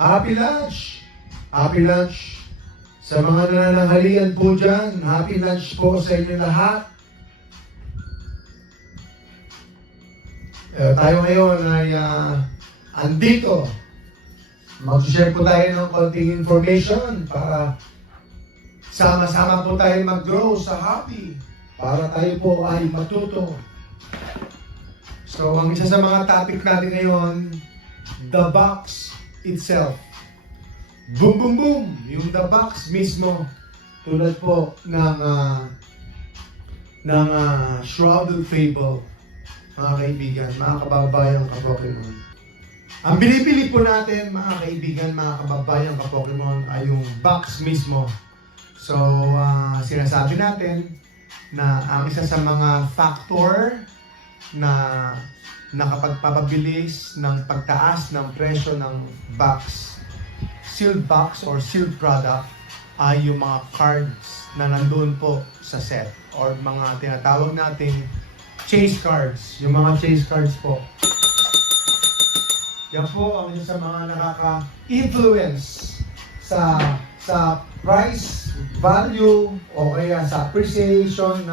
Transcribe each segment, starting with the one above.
Happy lunch! Happy lunch! Sa mga nananghalian po dyan, happy lunch po sa inyo lahat. Tayo ngayon ay andito. Mag-share po tayo ng konting information para sama-sama po tayo mag-grow sa hobby. Para tayo po ay matuto. So, ang isa sa mga topic natin ngayon, the box itself. Boom, boom, boom! Yung the box mismo, tulad po ng Shrouded Fable, mga kaibigan, mga kababayan ka-Pokemon. Ang binibili po natin, mga kaibigan, mga kababayan ka-Pokemon, ay yung box mismo. So, sinasabi natin na ang isa sa mga factor na nakapagpapabilis ng pagtaas ng presyo ng box, sealed box or sealed product, ay yung mga cards na nandun po sa set or mga tinatawag nating chase cards. Yung mga chase cards po, yan po ang isa sa mga nakaka-influence sa price, value, o kaya sa appreciation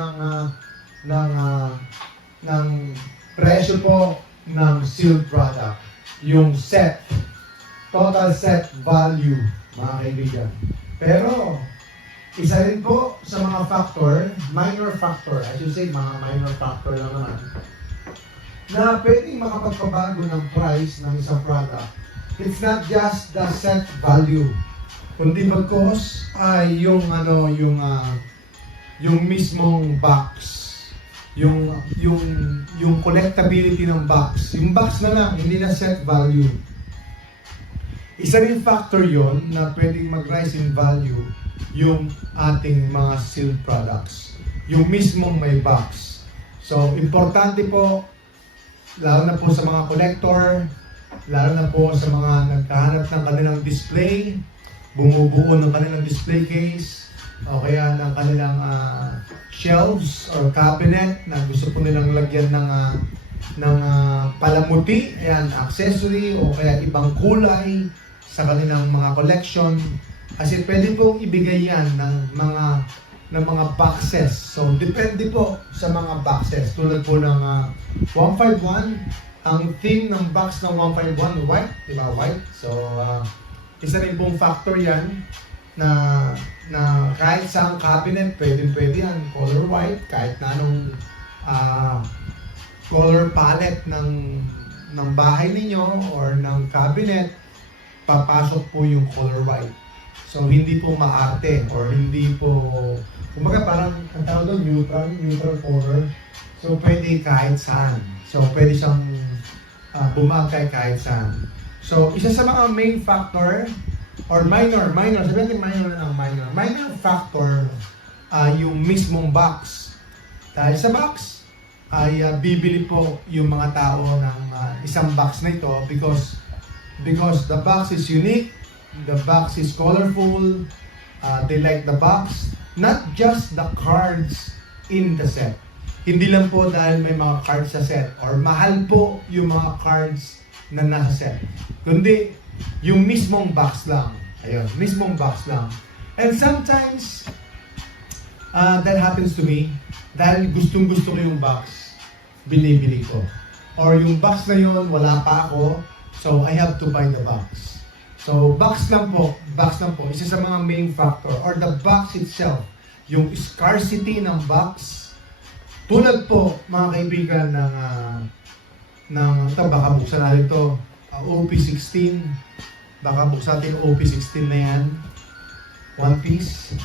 ng presyo po ng sealed product. Yung set, total set value, mga kaibigan. Pero, isa rin po sa mga factor, minor factor, I should say mga minor factor lang naman, na pwedeng makapagpabago ng price ng isang product. It's not just the set value, kundi bagkos ay yung mismong box. Yung collectability ng box. Yung box na lang, hindi na set value. Isa rin factor yon na pwedeng mag-rise in value yung ating mga sealed products. Yung mismong may box. So, importante po, lalo na po sa mga collector, lalo na po sa mga nagkahanap ng kanilang display, bumubuo ng kanilang display case, o kaya ng kanilang shelves or cabinet na gusto po nilang lagyan ng palamuti, ayan, accessory o kaya ibang kulay sa kanilang mga collection. Kasi pwede pong ibigay yan ng mga boxes. So, depende po sa mga boxes. Tulad po ng 151, ang theme ng box ng 151, white, di ba? White. So, isa rin pong factor yan na kahit sa cabinet, pwede yan, color white, kahit na anong color palette ng bahay ninyo or ng cabinet, papasok po yung color white. So, hindi po maarte or hindi po, kumbaga parang, ang tawag doon, neutral color. So, pwede kahit saan. So, pwede siyang bumagay kahit saan. So, isa sa mga main factor or minor, sabihin natin minor factor, yung mismong box. Dahil sa box, ay bibili po yung mga tao ng isang box na ito because the box is unique, the box is colorful, they like the box, not just the cards in the set. Hindi lang po dahil may mga cards sa set or mahal po yung mga cards na nasa set, kundi yung mismong box lang. Ayun, mismong box lang. And sometimes, that happens to me, dahil gustong-gusto ko yung box, binibili ko. Or yung box na yun, wala pa ako, so I have to buy the box. So, box lang po, isa sa mga main factor, or the box itself, yung scarcity ng box, tulad po, mga kaibigan, baka buksan natin ito, OP16, baka buksan natin OP16 na yan, one piece.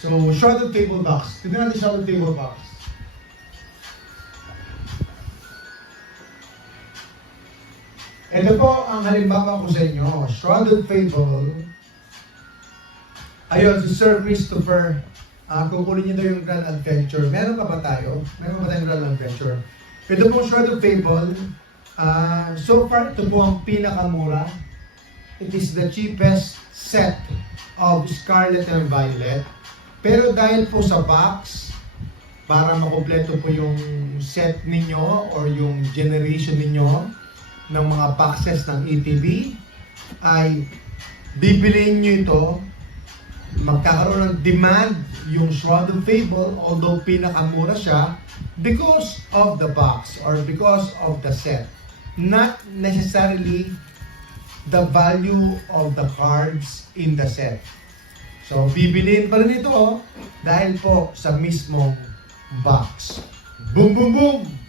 So, shrouded table box. Tignan natin shrouded table box. Ito po ang halimbawa ko sa inyo, Shrouded Fable. Ayun, si Sir Christopher, kukunin niyo daw yung Grand Adventure. Meron pa ba tayo? Meron pa tayong Grand Adventure. Ito po Shrouded Fable. So far, ito po ang pinakamura. It is the cheapest set of Scarlet and Violet. Pero dahil po sa box, para makompleto po yung set ninyo or yung generation ninyo ng mga boxes ng ETV, ay bibiliin nyo ito, magkakaroon ng demand yung Sword of Fable, although pinakamura siya, because of the box or because of the set. Not necessarily the value of the cards in the set. So, bibiliin pa rin ito dahil po sa mismong box. Boom, boom, boom!